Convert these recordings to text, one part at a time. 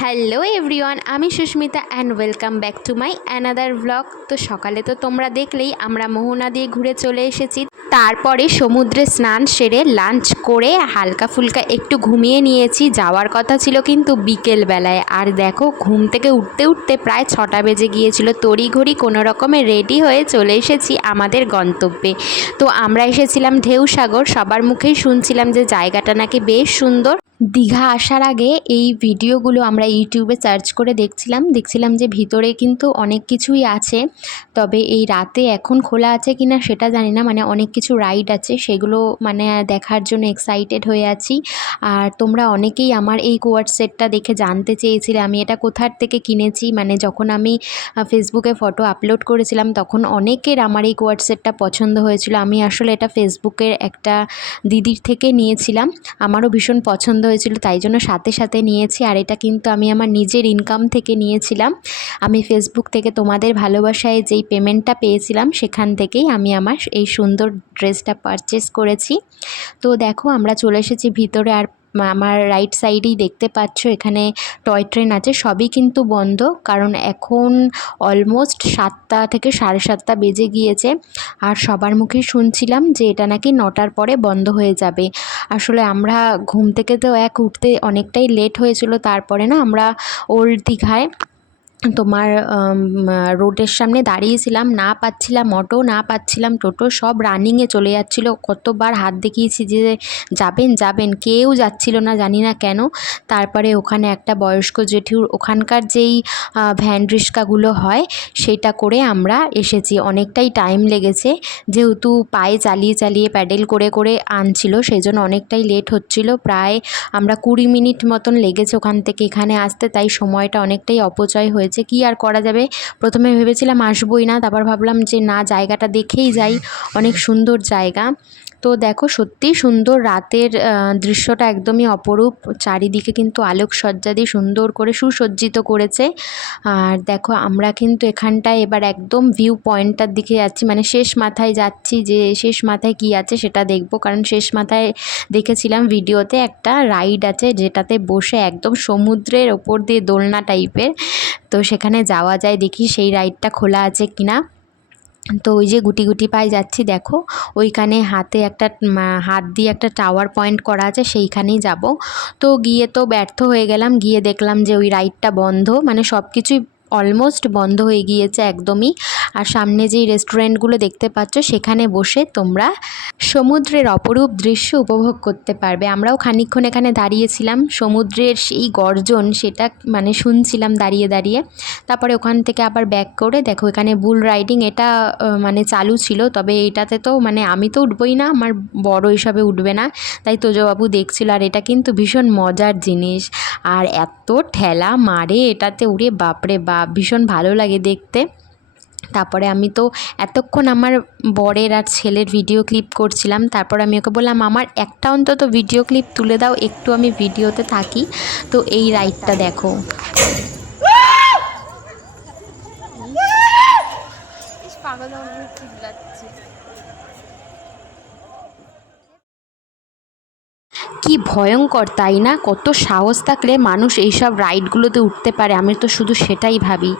Hello everyone আমি Susmita and welcome back to my another blog তো সকালে তো তোমরা দেখলেই আমরা মোহনা দিয়ে ঘুরে চলে এসেছি। তারপরে সমুদ্রে স্নান সেরে লাঞ্চ করে হালকা ফুলকা একটু ঘুমিয়ে নিয়েছি। যাওয়ার কথা ছিল কিন্তু বিকেল বেলায়। আর দেখো, ঘুম থেকে উঠতে উঠতে প্রায় ছটা বেজে গিয়েছিল। তড়িঘড়ি কোনো রকমে রেডি হয়ে চলে এসেছি আমাদের গন্তব্যে। তো আমরা এসেছিলাম ঢেউসাগর। সবার মুখেই শুনছিলাম যে জায়গাটা নাকি বেশ সুন্দর। দীঘা আসার আগে এই ভিডিওগুলো আমরা ইউটিউবে সার্চ করে দেখছিলাম। দেখছিলাম যে ভিতরে কিন্তু অনেক কিছুই আছে, তবে এই রাতে এখন খোলা আছে কি না সেটা জানি না। মানে অনেক কিছু রাইড আছে, সেগুলো মানে দেখার জন্য এক্সাইটেড হয়ে আছি। আর তোমরা অনেকেই আমার এই কোয়ার্ড সেটটা দেখে জানতে চেয়েছিলে। আমি এটা কোথার থেকে কিনেছি? মানে যখন আমি ফেসবুকে ফটো আপলোড করেছিলাম, তখন অনেকের আমার এই কোয়ার্ড সেটটা পছন্দ হয়েছিল। আমি আসলে এটা ফেসবুকের একটা দিদির থেকে নিয়েছিলাম। আমারও ভীষণ পছন্দ হয়েছিল, তাই জন্য সাথে সাথে নিয়েছি। আর এটা কিন্তু আমি আমার নিজের ইনকাম থেকে নিয়েছিলাম। আমি ফেসবুক থেকে তোমাদের ভালোবাসায় যেই পেমেন্টটা পেয়েছিলাম, সেখান থেকেই আমি আমার এই সুন্দর ড্রেসটা পারচেস করেছি। তো দেখো, আমরা চলে এসেছি ভিতরে আর আমার রাইট সাইডেই দেখতে পাচ্ছ, এখানে টয় ট্রেন আছে, সবই কিন্তু বন্ধ, কারণ এখন অলমোস্ট সাতটা থেকে সাড়ে সাতটা বেজে গিয়েছে। আর সবার মুখে শুনছিলাম যে এটা নাকি নটার পরে বন্ধ হয়ে যাবে। আসলে আমরা ঘুম থেকে তো এক উঠতে অনেকটাই লেট হয়েছিল, তারপরে না আমরা ওল্ড দীঘায় তোমার রোডের সামনে দাঁড়িয়েছিলাম, না পাচ্ছিলাম অটো, না পাচ্ছিলাম টোটো, সব রানিংয়ে চলে যাচ্ছিল। কতবার হাত দেখিয়েছি যে যাবেন যাবেন, কেউ যাচ্ছিল না, জানি না কেন। তারপরে ওখানে একটা বয়স্ক জেঠুর ওখানকার যেই ভ্যান রিক্সাগুলো হয়, সেটা করে আমরা এসেছি। অনেকটাই টাইম লেগেছে, যেহেতু পায়ে চালিয়ে চালিয়ে প্যাডেল করে করে আনছিল সেই জন্য অনেকটাই লেট হচ্ছিল। প্রায় আমরা কুড়ি মিনিট মতন লেগেছে ওখান থেকে এখানে আসতে, তাই সময়টা অনেকটাই অপচয় হয়েছে, কি আর করা যাবে? প্রথমে ভেবেছিলাম আসবোই না, তারপর ভাবলাম যে না, জায়গাটা দেখেই যাই। অনেক সুন্দর জায়গা। তো দেখো, সত্যিই সুন্দর রাতের দৃশ্যটা একদমই অপরূপ। চারিদিকে কিন্তু আলোকসজ্জা দিয়ে সুন্দর করে সুসজ্জিত করেছে। আর দেখো, আমরা কিন্তু এখানটায় এবার একদম ভিউ পয়েন্টটার দিকে যাচ্ছি। মানে শেষ মাথায় যাচ্ছি যে, শেষ মাথায় কি আছে সেটা দেখব। কারণ শেষ মাথায় দেখেছিলাম ভিডিওতে একটা রাইড আছে যেটাতে বসে একদম সমুদ্রের ওপর দিয়ে দোলনা টাইপের তো সেখানে যাওয়া যায়, দেখি সেই রাইডটা খোলা আছে কিনা। তো ওই যে গুটি গুটি পায়ে যাচ্ছি, দেখো। ওইখানে হাতে একটা হাত দিয়ে একটা টাওয়ার পয়েন্ট করা আছে, সেইখানেই যাব। তো গিয়ে তো ব্যর্থ হয়ে গেলাম, গিয়ে দেখলাম যে ওই রাইডটা বন্ধ মানে সব কিছুই অলমোস্ট বন্ধ হয়ে গিয়েছে একদমই। আর সামনে যেই রেস্টুরেন্টগুলো দেখতে পাচ্ছ, সেখানে বসে তোমরা সমুদ্রের অপরূপ দৃশ্য উপভোগ করতে পারবে। আমরাও খানিকক্ষণ এখানে দাঁড়িয়েছিলাম। সমুদ্রের সেই গর্জন, সেটা মানে শুনছিলাম দাঁড়িয়ে দাঁড়িয়ে। তারপরে ওখান থেকে আবার ব্যাক করে, দেখো এখানে বুল রাইডিং এটা মানে চালু ছিল। তবে এটাতে তো মানে আমি তো উঠবই না, আমার বড় হিসাবে উঠবে না। তাই তোজবাবু দেখছিল, আর এটা কিন্তু ভীষণ মজার জিনিস। আর এত ঠেলা মারে এটাতে, উড়ে বাপরে বাপ। ভীষণ ভালো লাগে দেখতে। তারপরে আমি তো এতক্ষণ আমার বরের আর ছেলের ভিডিও ক্লিপ করছিলাম। তারপর আমি ওকে বললাম আমার একটা অন্তত ভিডিও ক্লিপ তুলে দাও, একটু আমি ভিডিওতে থাকি। তো এই রাইডটা দেখো। পাগল কি ভয়ঙ্কর, তাই না? কত সাহস থাকলে মানুষ এইসব রাইডগুলোতে উঠতে পারে, আমি তো শুধু সেটাই ভাবি।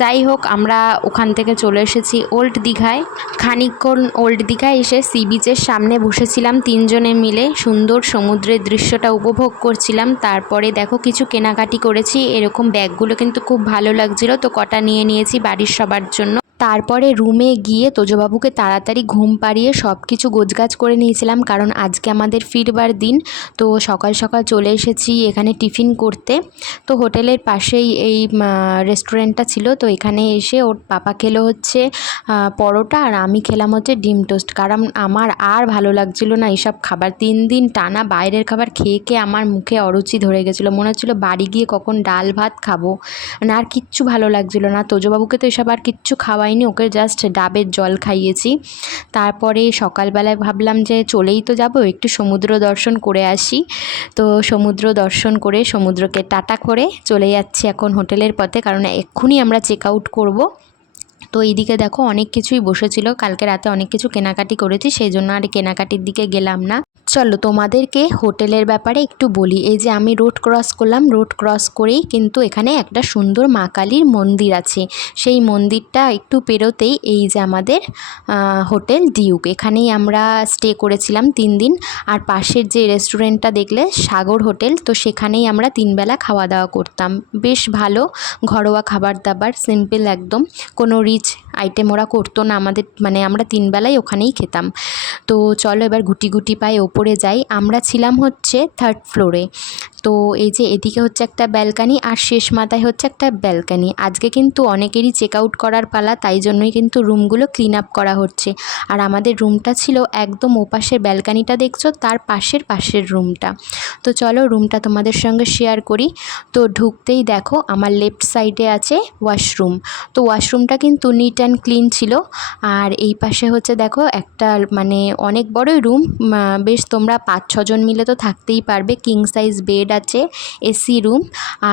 যাই হোক, আমরা ওখান থেকে চলে এসেছি ওল্ড দীঘায়। খানিকক্ষণ ওল্ড দীঘায় এসে সি বিচের সামনে বসেছিলাম তিনজনে মিলে। সুন্দর সমুদ্রের দৃশ্যটা উপভোগ করছিলাম। তারপরে দেখো, কিছু কেনাকাটি করেছি। এরকম ব্যাগগুলো কিন্তু খুব ভালো লাগছিল। তো কটা নিয়ে নিয়েছি বাড়ির সবার জন্য। তারপরে রুমে গিয়ে তোজবাবুকে তাড়াতাড়ি ঘুম পাড়িয়ে সব কিছু গোছগাছ করে নিয়েছিলাম, কারণ আজকে আমাদের ফিরবার দিন। তো সকাল সকাল চলে এসেছি এখানে টিফিন করতে। তো হোটেলের পাশেই এই রেস্টুরেন্টটা ছিল। তো এখানে এসে ওর পাপা খেলো হচ্ছে পরোটা আর আমি খেলাম হচ্ছে ডিম টোস্ট। কারণ আমার আর ভালো লাগছিল না এইসব খাবার। তিন দিন টানা বাইরের খাবার খেয়ে খেয়ে আমার মুখে অরুচি ধরে গেছিল। মনে হচ্ছিল বাড়ি গিয়ে কখন ডাল ভাত খাব। না আর কিচ্ছু ভালো লাগছিল না। তোজবাবুকে তো এসব আর কিচ্ছু খাওয়াই খাওয়াইনি ওকে জাস্ট ডাবের জল খাইয়েছি। তারপরে সকালবেলায় ভাবলাম যে চলেই তো যাব, একটু সমুদ্র দর্শন করে আসি। তো সমুদ্র দর্শন করে সমুদ্রকে টাটা করে চলে যাচ্ছি এখন হোটেলের পথে, কারণ এক্ষুনি আমরা চেক আউট করব। তো এইদিকে দেখো অনেক কিছুই বসেছিল, কালকে রাতে অনেক কিছু কেনাকাটি করেছি, সেই জন্য আর কেনাকাটির দিকে গেলাম না। চলো তোমাদেরকে হোটেলের ব্যাপারে একটু বলি। এই যে আমি রোড ক্রস করলাম, রোড ক্রস করেই কিন্তু এখানে একটা সুন্দর মা কালীর মন্দির আছে। সেই মন্দিরটা একটু পেরোতেই এই যে আমাদের হোটেল ডিউক। এখানেই আমরা স্টে করেছিলাম তিন দিন। আর পাশের যে রেস্টুরেন্টটা দেখলে, সাগর হোটেল, তো সেখানেই আমরা তিনবেলা খাওয়া দাওয়া করতাম। বেশ ভালো ঘরোয়া খাবার দাবার, সিম্পল একদম। কোনো রিচ আইটেম ওরা করতো না, আমাদের মানে আমরা তিনবেলাই ওখানেই খেতাম। তো চলো এবার গুটি গুটি পায়ে ওপরে যাই। আমরা ছিলাম হচ্ছে থার্ড ফ্লোরে তো এই যে এদিকে হচ্ছে একটা ব্যালকানি আর শেষ মাথায় হচ্ছে একটা ব্যালকানি। আজকে কিন্তু অনেকেরই চেক আউট করার পালা, তাই জন্যই কিন্তু রুমগুলো ক্লিন আপ করা হচ্ছে। আর আমাদের রুমটা ছিল একদম ওপাশের ব্যালকানিটা দেখছ, তার পাশের পাশের রুমটা। তো চলো রুমটা তোমাদের সঙ্গে শেয়ার করি। তো ঢুকতেই দেখো, আমার লেফট সাইডে আছে ওয়াশরুম তো ওয়াশরুমটা কিন্তু নিট অ্যান্ড ক্লিন ছিল। আর এই পাশে হচ্ছে দেখো একটা মানে অনেক বড়ই রুম বেশ তোমরা পাঁচ ছজন মিলে তো থাকতেই পারবে কিং সাইজ বেড আছে এসি রুম।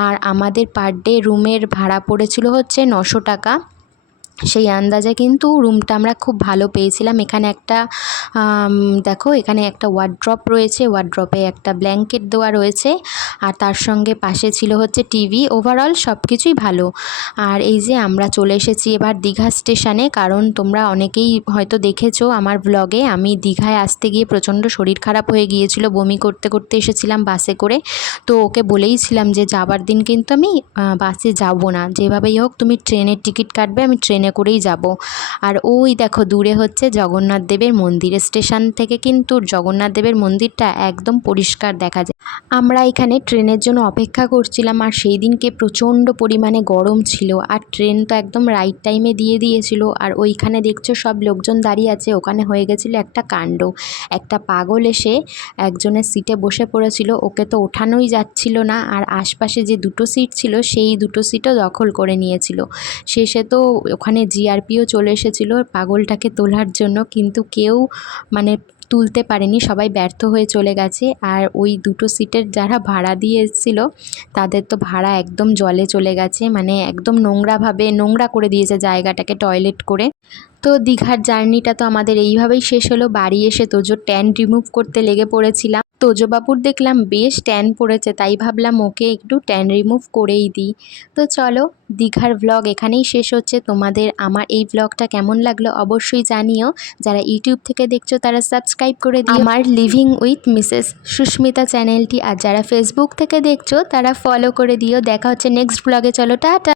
আর আমাদের পার ডে রুমের ভাড়া পড়েছিল হচ্ছে নশো টাকা। সেই আন্দাজে কিন্তু রুমটা আমরা খুব ভালো পেয়েছিলাম। এখানে একটা দেখো, এখানে একটা ওয়ার্ড্রপ রয়েছে। ওয়ার্ড্রপে একটা ব্ল্যাঙ্কেট দেওয়া রয়েছে। আর তার সঙ্গে পাশে ছিল হচ্ছে টিভি ওভারঅল সব কিছুই ভালো। আর এই যে আমরা চলে এসেছি এবার দীঘা স্টেশনে কারণ তোমরা অনেকেই হয়তো দেখেছ আমার ব্লগে আমি দীঘায় আসতে গিয়ে প্রচণ্ড শরীর খারাপ হয়ে গিয়েছিল। বমি করতে করতে এসেছিলাম বাসে করে। তো ওকে বলেইছিলাম যে যাবার দিন কিন্তু আমি বাসে যাব না। যেভাবেই হোক, তুমি ট্রেনের টিকিট কাটবে, আমি ট্রেনে করেই যাব। আর ওই দেখো, দূরে হচ্ছে জগন্নাথ দেবের মন্দির স্টেশন থেকে কিন্তু জগন্নাথ দেবের মন্দিরটা একদম পরিষ্কার দেখা যায়। আমরা এখানে ট্রেনের জন্য অপেক্ষা করছিলাম আর সেই দিনকে প্রচণ্ড পরিমাণে গরম ছিল আর ট্রেন তো একদম রাইট টাইমে দিয়ে দিয়েছিল। আর ওইখানে দেখছ সব লোকজন দাঁড়িয়ে আছে, ওখানে হয়ে গেছিল একটা কাণ্ড। একটা পাগল এসে একজনের সিটে বসে পড়েছিল, ওকে তো ওঠানোই যাচ্ছিল না। আর আশপাশে যে দুটো সিট ছিল, সেই দুটো সিটও দখল করে নিয়েছিল। শেষে তো ওখানে জিআরপিও চলে এসেছিল পাগলটাকে তোলার জন্য, কিন্তু কেউ মানে তুলতে পারেনি, সবাই ব্যর্থ হয়ে চলে গেছে। আর ওই দুটো সিটের যারা ভাড়া দিয়ে এসেছিল, তাদের তো ভাড়া একদম জলে চলে গেছে মানে একদম নোংরাভাবে, নোংরা করে দিয়েছে জায়গাটাকে টয়লেট করে। তো দীঘার জার্নিটা তো আমাদের এইভাবেই শেষ হলো। বাড়ি এসে তোজোর ট্যান রিমুভ করতে লেগে পড়েছিলাম। তোজো বাবুর দেখলাম বেশ ট্যান পড়েছে, তাই ভাবলাম ওকে একটু ট্যান রিমুভ করেই দিই। তো চলো, দীঘার ব্লগ এখানেই শেষ হচ্ছে। তোমাদের আমার এই ব্লগটা কেমন লাগল অবশ্যই জানিও। যারা ইউটিউব থেকে দেখছ, তারা সাবস্ক্রাইব করে দিও। আমার লিভিং উইথ মিসেস সুস্মিতা চ্যানেলটি আর যারা ফেসবুক থেকে দেখছ, তারা ফলো করে দিও। দেখা হচ্ছে নেক্সট ব্লগে চলো, টাটা!